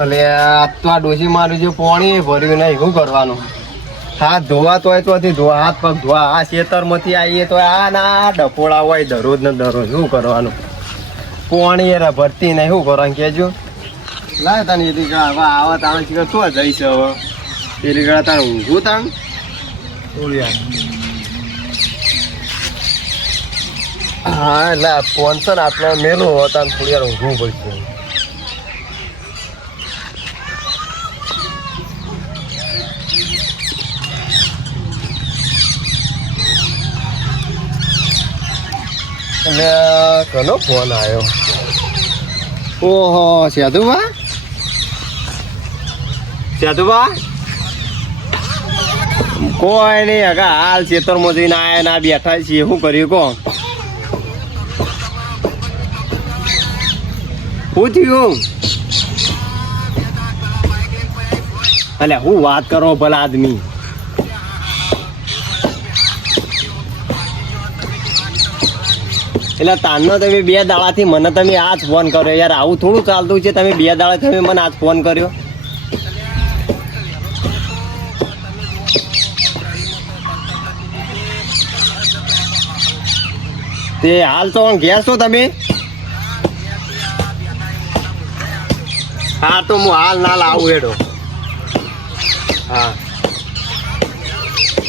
એટલે તો આ ડોસી મારું જે પોણી ભર્યું નહીં, શું કરવાનું? હાથ ધોવા તો તોથી ધોવા, હાથ પગ ધોવા. આ ખેતરમાંથી આવીએ તો આ ના ડફોળા હોય, દરરોજ ને દરરોજ. શું કરવાનું? પોણી એ ભરતી નહીં, શું કરવાનું કેજો લાય તને એથી કે હવે આવા તાણ શીખર તો જઈશ હવે. પેલી ગળા તાણ ઊંઘું તાણ? હા, એટલે ફોન છે ને આપણે મેલું હતા થોડી વાર ઊંઘવું પડશે. એટલે ઘણો ફોન આવ્યો ઓહો સેતુભા સેતુભા કોઈ નહીં હગા હાલ ખેતરમાં જઈને આયા ના બેઠા છીએ. શું કર્યું કહો? શું થયું? અલ્યા હું વાત કરો ભલા આદમી? એટલે તાનનો તમે બે દાડાથી મને તમે આજ ફોન કર્યો. યાર, આવું થોડું ચાલતું છે, તમે બે દાડા તમે મને આજ ફોન કર્યો. તે હાલ તો ઘેર છો તમે? હા, તો હું હાલ ના લાવું હેડો. હા.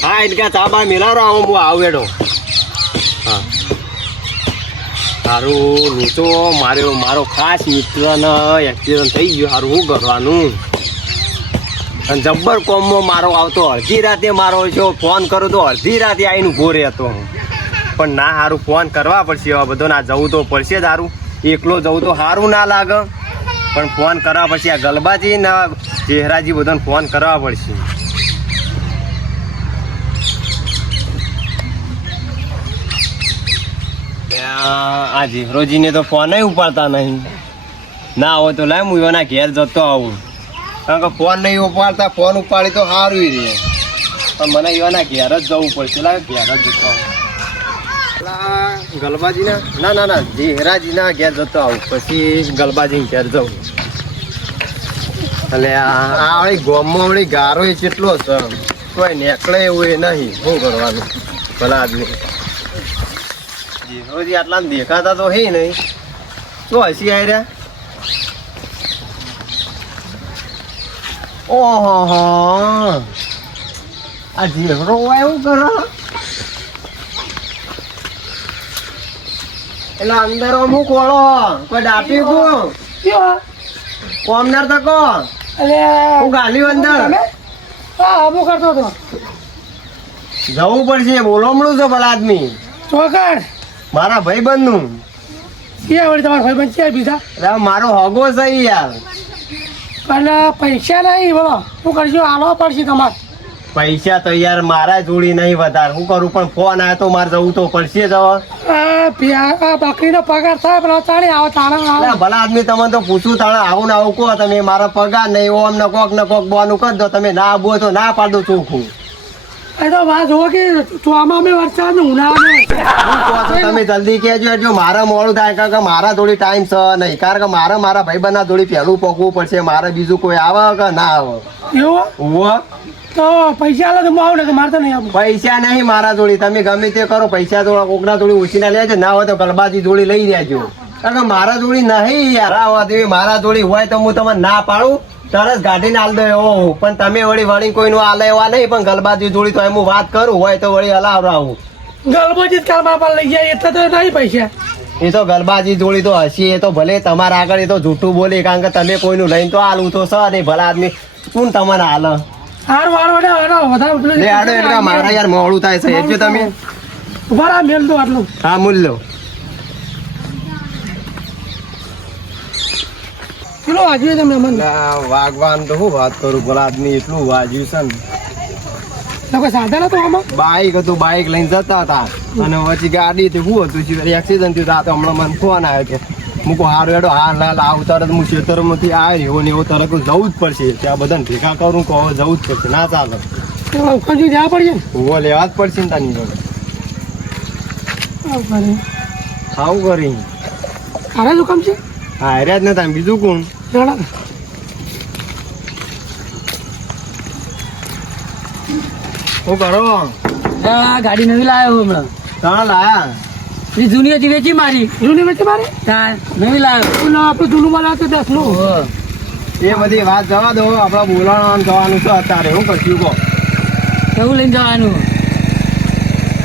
હા, એટલે ચા બા મિલારો આવો, હું આવું હેડો. હા. સારું લૂંટો મારો મારો ખાસ મિત્રને એક્સિડન્ટ થઈ ગયો. સારું શું કરવાનું અને જબ્બર કોમમાં મારો આવતો. અડધી રાતે મારો જો ફોન કરું તો અડધી રાતે આવીને ઊભો રહેતો પણ ના સારું ફોન કરવા પડશે હવે બધો. ના, જવું તો પડશે જ સારું એકલો જવું તો સારું ના લાગે. પણ ફોન કરવા પછી આ ગલબાજી ના ચહેરાજી બધાને ફોન કરવા પડશે. આ જીવરોજીને તો ફોન ઉપાડતા નહીં. ના હોય તો લાય હું એના ઘેર જતો આવું. કારણ કે ફોન નહીં ઉપાડતા ફોન ઉપાડી તો સારું રહે. પણ મને એના ઘેર જ જવું પડશે. લાય ઘેર જ જતો આવું. ગલબાજીના? ના ના ના જેહરાજીના ઘેર જતો આવું. પછી ગલબાજી ઘેર જવું. એટલે આ વળી ગોમમાં વળી ગારો કેટલો છે? કોઈ નેકળે એવું એ નહીં. શું કરવાનું? ભલા આદમી જીવરોજી આટલા દેખાતા તો હે નહીં. શું હસી આવી રહ્યા ઓહો હો. આ હોય એવું કરો? એટલે અંદર અમુક કોળો કોઈ ડાપી કો કોમનાર તકો હું ગાલી અંદર. આબુ કરતો હતો. જવું પડશે બોલો મળું છે ભલા આદમી. ચોકડ. મારા ભાઈબંધનું વળી તમારા ભાઈબંધ છે બીજા? અરે મારો હગો છે યાર. પૈસા નહીં બોલો. શું કરજો આલવા પડશે તમારે. પૈસા તો યાર મારા જોડી નહીં વધારે. હું કરું પણ ફોન આવ્યો તો મારે જવું તો પડશે જ આ પ્યા- બકરીનો પગાર થાય પેલા તાળી આવે તાણા ભલા આદમી તમે તો પૂછું તાણે આવું ને આવું કહો. તમે મારા પગાર નહીં ઓમ ને કોક ને કોક બોનું કરી દો. તમે ના આવો તો ના પાડો ચોખ્ખું. એ તો વાત જુઓ કે ચોમામાં મેં વરસાદ હું તમે જલ્દી કહેજો એટલે મારે મોડું થાય કારણ કે મારા થોડી ટાઈમ છે નહીં કારણ કે મારે મારા ભાઈ બના થોડી પહેલું પકવું પડશે મારે બીજું કોઈ આવે કે ના આવે? એવો. તો પૈસા આલો તો હું આવું ને કે મારે તો નહીં આવું પૈસા નહીં મારા જોડી તમે ગમે તે કરો પૈસા થોડા કોકના થોડી ઉછીના લેજો ના હોય તો ગલબાજી જોડી લઈ લેજો. કારણ કે મારા જોડી નહીં યાર આવા દેવી મારા જોડી હોય તો હું તમને ના પાડું. તરત ગાડીને હાલ દો. એવો હું. પણ તમે વળી વળી કોઈનું આલે એવા નહીં પણ ગલબાજી જોડી તો એમ હું વાત કરું હોય તો વળી હલાવરાવું ગલબાજી કાલ બાપા લઈ જાય એટલે તો નહીં પૈસા. એ તો ગલબાજી જોડી તો હસી એ તો ભલે તમારા આગળ એ તો જૂઠું બોલે કારણ કે તમે કોઈનું લઈને તો આલું તો સર નહીં ભલા આદમી. કોણ તમારે હાલ? હાર વાર વડે એનો વધારે એટલે મારા યાર મોડું થાય છે. એટલે તમે. ઊભા મેલ દો આટલું. હા મૂલ્યો પેલો વાજ્યો તમે મને વાગવાન તો હું વાત કરું પેલા આદમી એટલું વાજ્યું છે ને. તો સાધન હતું આમાં? બાઈક હતું બાઈક લઈને જતા હતા. અને પછી ગાડી હતી શું હતું એક્સિડન્ટ થયું. તો હમણાં મને ફોન આવ્યો છે મૂકો હાર એડો હાર લાલ લાવ તરત હું ખેતરમાંથી આવ્યો એવો ને એવો તરત જવું જ પડશે. ત્યાં બધાને ભેગા કરું કહો જવું જ પડશે. ના ચાલે. ઉખણજી જવા પડશે? ઊભો લેવા જ પડશે ને તાની જોડે. આવું. ખાવું કરી હારે શું કામ છે? હા હેર્યા જ નતા બીજું કોણ? રાણા હું કરો? આ ગાડી નવી લાવ્યો હમણાં. ત્રણ લાયા? એ જૂની હતી વેચી મારી. જૂની વેચી મારી? હા નવી લાવ્યો ના આપણે જૂનું માં લાવ્યો દસનું એ બધી વાત જવા દો આપણે બોલાવાનું જવાનું છે અત્યારે હું કરશું કહો. કેવું લઈને જવાનું?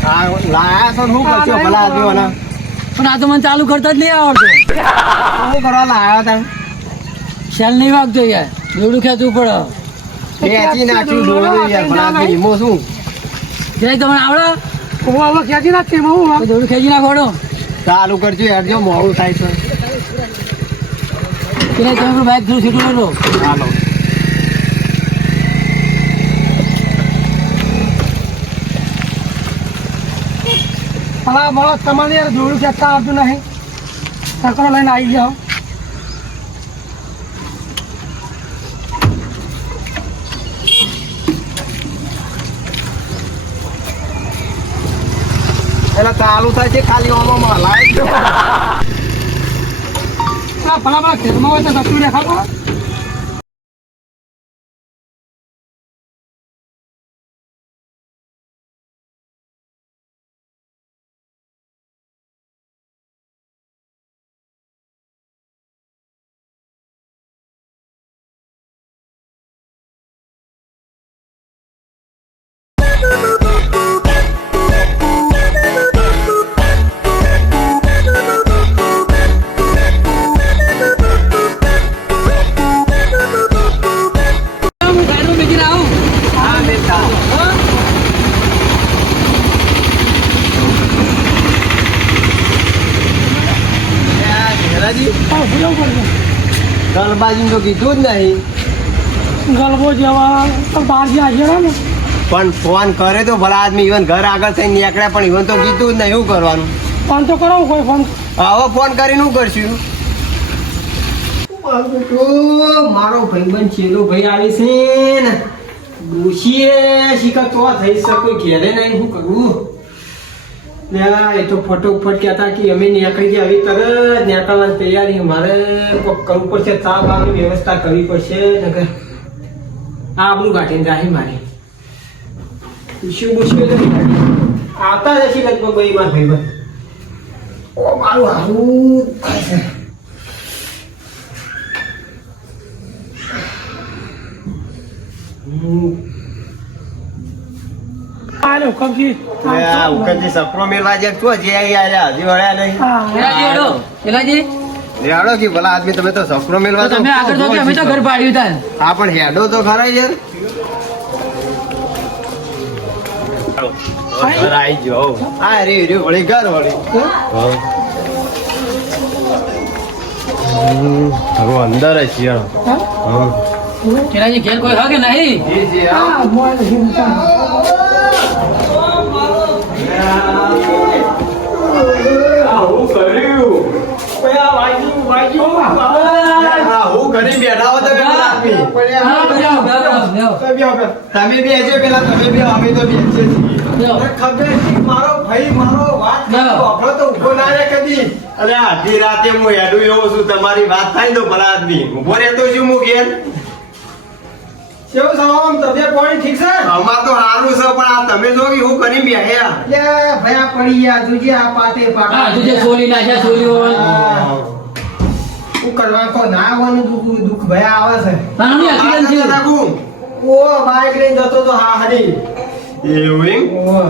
હા લાયા તો હું કરશું ભલા આદમીઓના. પણ આ તો મને ચાલુ કરતા જ નહીં આવડતો. શું કરવા લાયા હતા શેલ નહીં વાગતો યાર. દોડું ખેંચવું પડે. ખેંચી નાખ્યું દોડું યાર ભલા ઈમો શું? જય તમને આવડે? હું હવે ખેંચી નાખી તેમ હું દોડું ખેંચી નાખો ચાલુ કરજો યાર જો મોડું થાય છે પેલા તમે બાઇક થોડું છૂટું લો હા ભલા ભલા તમારે યાર જોડું ખેંચતા આવતું નહીં. સકરો લઈને આવી જાઓ. એટલે ચાલુ થાય છે ખાલી આમાં લાય છે ભલા ભલા ભલા હોય તો સસ્તું દેખાડો ગણબાજી તો કીધું જ નહીં. ગલબો જવા તો બહાર જાય છે ને. પણ ફોન કરે તો ભલા આદમી ઈવન ઘર આગળ થઈને નીકળે પણ ઇવન તો કીધું જ નહીં શું કરવાનું? ફોન તો કરો કોઈ ફોન. હવે ફોન કરીને શું કરશું? મારો ભાઈબંધ ચેલો ભાઈ આવી છે ને. ડોશીએ શીખર તો થઈ શકે ઘેરે નહીં શું કરવું ને, એ તો ફટોફટ કહેતા કે અમે નીકળી ગયા. આવી તરત નીકળવાની તૈયારી. મારે કરવું પડશે, ચા બાની વ્યવસ્થા કરવી પડશે નગર આ આપણું ગાંઠીને જાહી મારે. શું પૂછ્યું આવતા જ હશે લગભગ ભાઈ મારા ભાઈબંધ ઓ, મારું હારું થાય છે. આલો કબજી ઉકલજી સપનો મેળવા જાય તો જે આયા હજી વળ્યા નહીં. પેલાજી હેડો કે ભલા આદમી તમે તો સપનો મેળવા તમે આગળ તો અમે તો ઘર પાડ્યું તા હા પણ હેડો તો ખરા યાર. ઘર આવી ગયો. આ રે રે વળી ઘર વળી. અંદર જ છે ઘેર કોઈ હા કે નહીં? હું. તમે બે જો તો બે છીએ ખબર મારો ભાઈ મારો વાત આપણો તો ઊભો ના કદી અરે આધી રાતે હું હેડું એવો છું, તમારી વાત થાય તો ભલા આદમી. ઊભો રહેતો છું હું ઘેર. કેવું સવામ તબિયત પાણી ઠીક છે? અમાર તો સારું છે પણ આ તમે જો કે હું કરી બેહ્યા લે ભયા પડી ગયા જોજે આ પાટે પાટા. હા તું જે સોલી નાખ્યા સોલી. શું કરવા કો ના આવવાનું દુખ દુઃખ ભયા આવે છે. તારાની અકિલન છે નાખું ઓ બાઈક લઈને જતો તો હા હરી એવું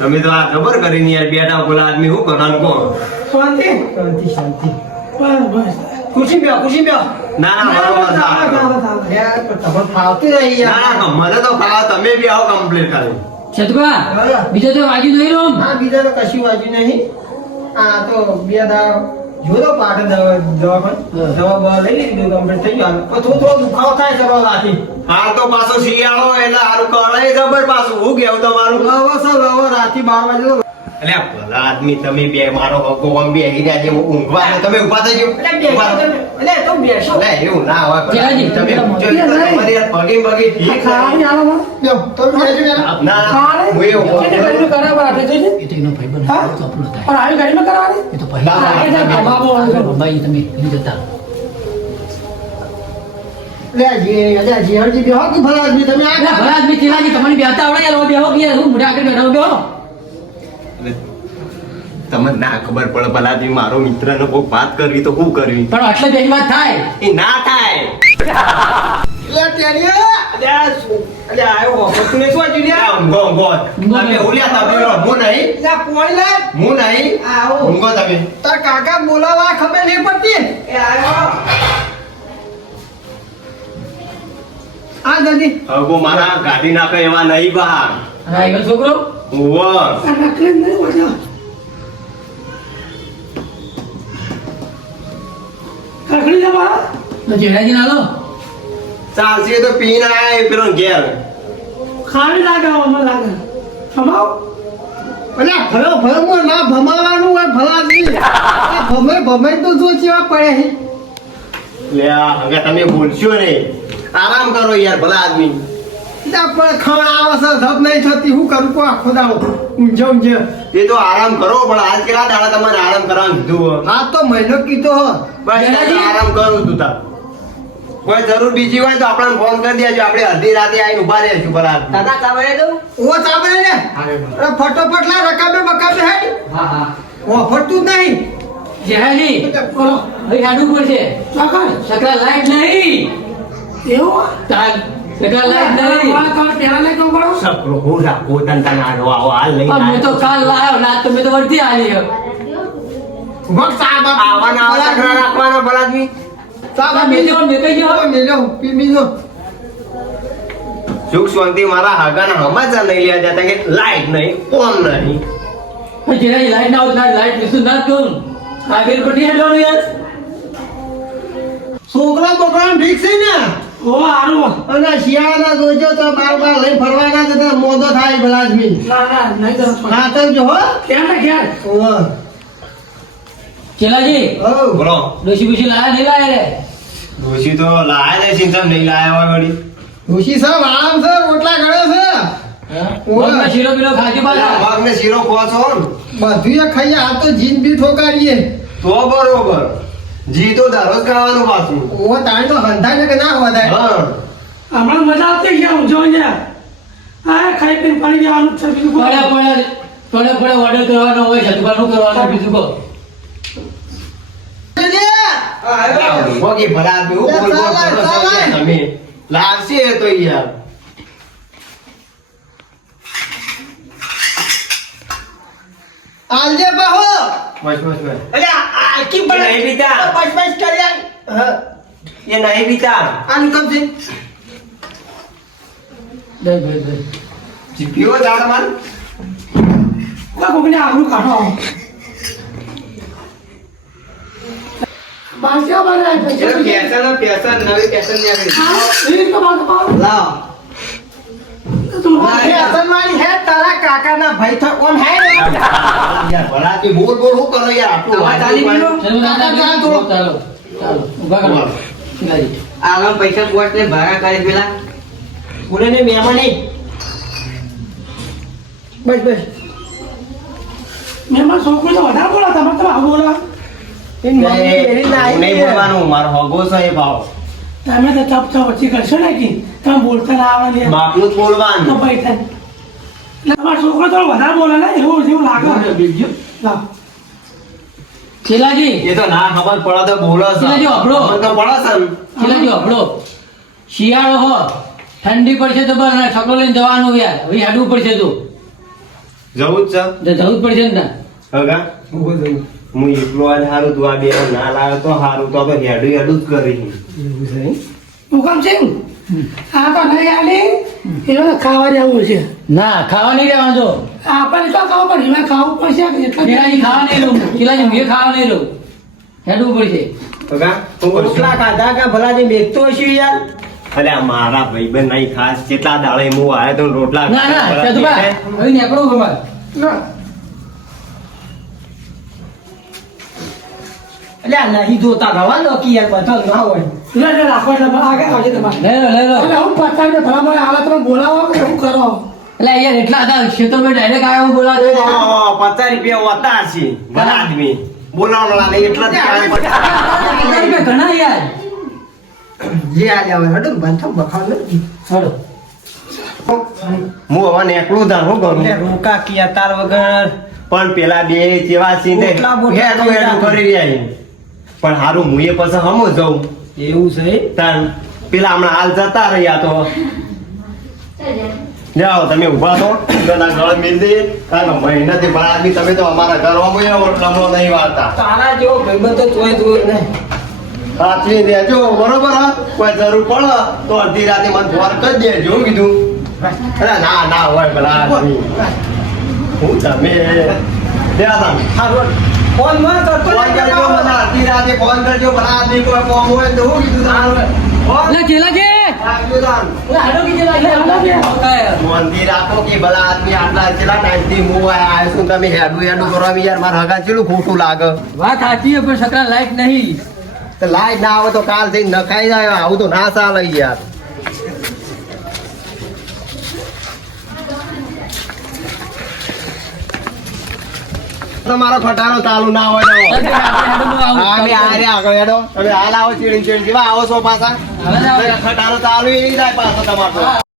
તમે તો આ ખબર કરીને યાર બેઠા બોલા આદમી શું કરવાનું કો શાંતિ શાંતિ શાંતિ. બસ બસ. ખુશી બેહો ખુશી બેહો ના ના બરોબર છે. યાર પણ તમને ફાવતું નહીં ના ના મને તો ફાવ તમે બી આવો કમ્પ્લીટ કરો. છતકા. બીજો તો વાગ્યું નહીં રોમ. હા બીજા તો કશું વાગ્યું નહીં. આ તો બે દા જો તો પાટે દવા દવા પણ દવા લઈ લીધું કમ્પ્લીટ થઈ ગયું. પણ થોડો થોડો દુખાવો થાય છે રાતી હાલ તો પાછો શિયાળો એટલે હારું કળાય જબર પાછું. હું કેવું તમારું? હવે સર હવે રાતી બાર વાગે આ ભલા આદમી તમે બે મારો હગો આમ બે હીરા જે ઊંઘવા આવે, તમે ઊભા થઈ ગયો અલે ઊભા તો બેસો. અલે એવું ના હોય ભલા. તમે જો તમારી યાર પગે પગે ઠીક છે. ખાવાની આલો મને તમે બેસો ના હું એવું એને ગાડીમાં કરાવવા રાખે છે એ તો એનો ભાઈ હા? તો આપણો થાય. પણ આવી ગાડીમાં કરાવવાની એ તો ભાઈ ના. ભાઈ તમે લઈ જતા. લે જી હરજી બેહો કે ભલા આદમી? તમે આ ભલા આદમી ચેલાજી તમને બેહતા આવડે યાર બેહો કે યાર હું મોઢે આગળ બેઠો બેહો. તમને ના ખબર પડે ભલાથી મારો મિત્ર ને કોઈ વાત કરવી તો શું કરવી? પણ આટલે બેની વાત થાય. એ ના થાય. કાકા બોલાવા ખબર નહીં પડતી. આ જલ્દી. હવે મારા ગાડી નાખે એવા નહીં બા હા એનો છોકરો ઉવ્વ. આ નકલી નહીં વધ્યો કાકડી જવા તો ચેલાજી ના લો. ચાલશે તો પીને આય પેલો ઘેર. ખાલી લાગે મને લાગે. સમાવ ભયો ભયો ના ભમાવાનું હોય ભલા ભમે ભમે તો જો ચેવા પડે છે હવે તમે બોલશો ને આરામ કરો યાર ભલા આદમી. પણ ખણ આવે છે ધપ નહીં થતી. હું કરું કો આખો દાડો? ઊંઝે ઊંઝે એ તો આરામ કરો પણ આજ કેટલા દાડા તમારે આરામ કરવાનું કીધું આ તો મહિનો કીધો હો બસ આરામ કરું તું. તાર કોઈ જરૂર બીજી હોય તો આપણને ફોન કરી દેજો. આપણે અડધી રાતે આવીને ઊભા રહેશું ભલા દઉં? ઓ સાંભળે ને અરે ફટોફટ લા રકાબે બકાબે હેડ. હા હા. ઓ ફટતું જ નહીં. ચેલાજી બોલો હવે હાડું પડશે. કાકા સકરા લાઈટ નહીં. એવું? તાર સુખ શાંતિ મારા હાગાના હમાચાર નહીં લેવા જતા કે લાઈટ નહીં કોમ નહીં ચેલાજી લાઈટ ના આવત લાઈટ વિશું ના કરું આગળ પટી હેડવાનું યાર છોકરા બોકરા ઠીક છે ને ઓ હારું. અને શિયાળાના જોજો તો બાર બાર લઈ ફરવાના તો મોદો થાય ભલા ના ના નહીં કરો છો તો જો હો. કેમ ને ક્યાં ઓહ ચેલાજી ઓ. બોલો. ડોશી બુશી લાયા નહીં લાયા રે? ડોશી તો લાયા નહીં સિંચમ નહીં લાયા હોય વળી. ઋષિ સાહેબ આરામ છે રોટલા ગળે છે? મગનો શીરો બીરો ખાજો પાછા? મગને શીરો ખો છો ને. બધું એ ખાઈએ આ તો જીન બી ઠોકાડીએ. તો બરોબર. જી તો દરરોજ ખાવાનું પાછું. ઓ તાણ તો હંધાય ને કે ના વધાય હા. હમણાં મજા આવતી ગયા હું જોઈ ગયા હા ખાઈ પીને પાણી જવાનું છે બીજું પડે કોઈ પડે પડે પડે ઓર્ડર કરવાનો હોય છે દુકાનનું કરવાનું બીજું લાગશે એ તો યાર. આલજે બાહો. બસ બસ બસ. અલ્યા આ કી બળ નહીં બીતા બસ બસ કર્યા. હ. એ નહીં બીતા આન કમ છે. દે દે દે. જીપીઓ જાડ માર કોઈને આબરૂ કાઢો બાસ્યા બારે એ પેશન પેશન નવી પેશનની આગળ એ તો બાદ પાવ લાવ. આરામ પૈસા પોટ ને ભાડા કાઢી પેલા. બોલે ને મહેમાની. બસ બસ. મેં છોકરી તો વધારે બોલા તમારે તમે આવું બોલા. નહીં બોલવાનું મારો હગો છે એ ભાવ. તમે તો તપ ચપ વચ્ચે કરશો ને કે? તમે બોલતા ના આવડે ને. બાપનું જ તો થાય. એટલે તમારો છોકરો તો વધારે બોલે ને એવું જેવું લાગે. ચેલાજી એ તો ના ખબર પડે તો બોલો છે પેલા આપણો. તો પડે છે ને. ચેલાજી શિયાળો હો. ઠંડી પડશે તો બસ છોકરો લઈને જવાનું યાર હવે હાડવું પડશે તું. જવું જ છે. જવું જ પડશે ને હા હગા ઊભો થઈ હું એકલો આજ હારું તું આ બે ના લાવે તો હારું તો તો હેડું હેડું જ કરી. એવું છે હુકમ સિંહ આ તો નહીં આલી. એનો ખાવા જવું છે. ના ખાવા નહીં રહેવાનું જો. આપણે તો ખાવું પણ એમાં ખાવું પડશે એટલે ખાવા નહીં લઉં ચેલાજી મેં ખાવા નહીં લઉં હેડવું પડશે. કા હું રોટલા ખાધા ભલા જે મેકતો હશે યાર? અલે આ મારા ભાઈબંધ નહીં ખાસ. કેટલા દાડે હું આવ્યો તો રોટલા ના ના ચતુભા હવે નીકળું ખબર. ના. એટલે આ નહીં જોતા રવા દો કે યાર બધા ના હોય. લે લે રાખો એટલે આગળ આવજે તમારે. લઈ લો લઈ એટલે હું પચાસ ને આલા તમે બોલાવો કે શું કરો? એટલે યાર એટલા હતા ક્ષેત્રમાં ડાયરેક્ટ આવ્યો હું બોલાવે પચાસ રૂપિયા હોતા છે ભલા આદમી. બોલાવવાના નહીં એટલા જ ઘણા યાર. જે આ લેવા હડું બંધ બખાવ નથી હલો. હું હવે એકલું ધાર હું કરું રોકા કિયા તાર વગર. પણ પેલા બે જેવા સીને એટલા હેડું કરી રહ્યા પણ હારું હું એ પછી હમો જઉં. એવું છે? તાન પેલા હમણાં હાલ જતા રહ્યા તો. જાઓ તમે ઊભા છો. પેલા ગળ મિલ દે મહિનાથી બાર આદમી તમે તો અમારા ઘરમાં એવો લમણો નહીં વાળતા. તારા જેવો ભાઈબંધ તો તોય જોયો ને. સાચવી દેજો બરોબર હા? કોઈ જરૂર પડે તો અડધી રાતે મને ફોન કરી દેજો જો કીધું. અરે ના ના હોય પેલા હું તમે ત્યાં તમે હારું ફોનમાં કરતો ફોન કરજો મને અડધી રાતે ફોન કરજો પેલા આદમી કોઈ કોમ હોય તો હું કીધું તારું લે જેલા જે લાઈટ ના આવે તો કાલ થઈને નખાઈ જાય આવું તો ના ચાલે યાર. તમારો ખટારો ચાલુ ના હોય અમે આ રહ્યા આગળ હેડો. તમે હાલ આવો ચીડી ચીડી જેવા આવો છો પાછા. ખટારો ચાલુ એ જાય પાછો તમારો.